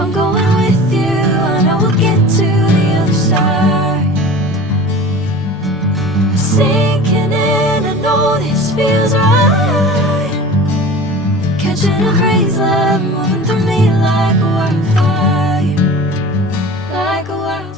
I'm going with you, I know we'll get to the other side. Sinking in, I know this feels right. Catching a crazy love, moving through me like a wildfire, like a wildfire.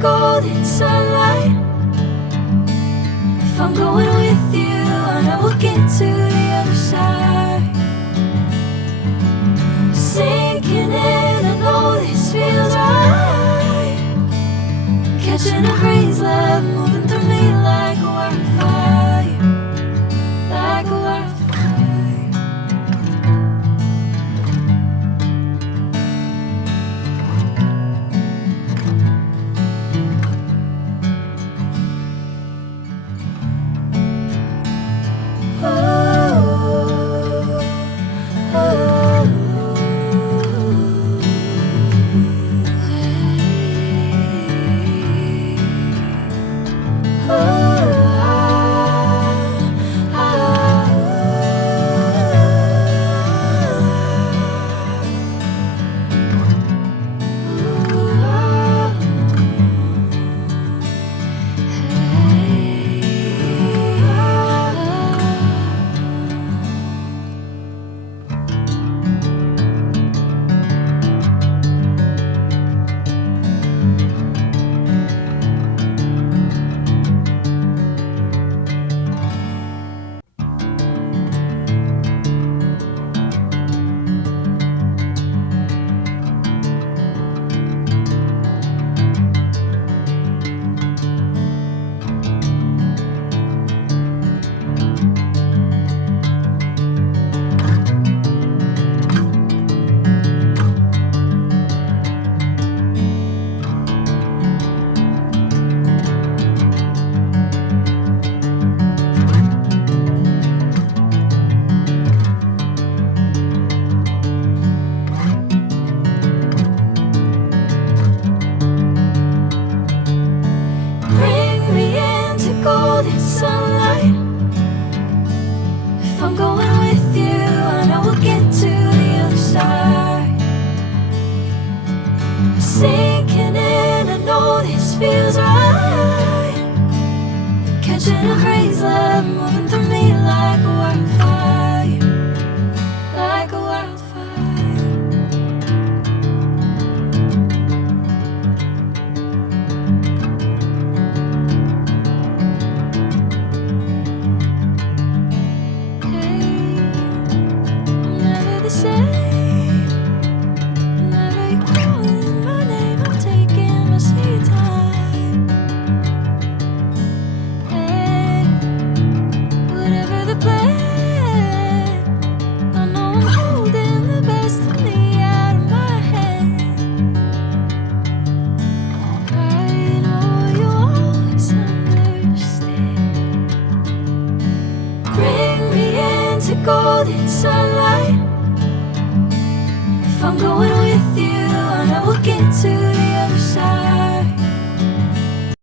Golden sunlight. If I'm going with you, I know we'll get to the other side. Sinking in, I know this feels right. Catching a crazy love, moving through me like a wildfire, like a wildfire. Golden sunlight. If I'm going with you, I know we'll get to the other side. Sinking in, I know this feels right. Catching a crazy love, moving through me like a wildfire.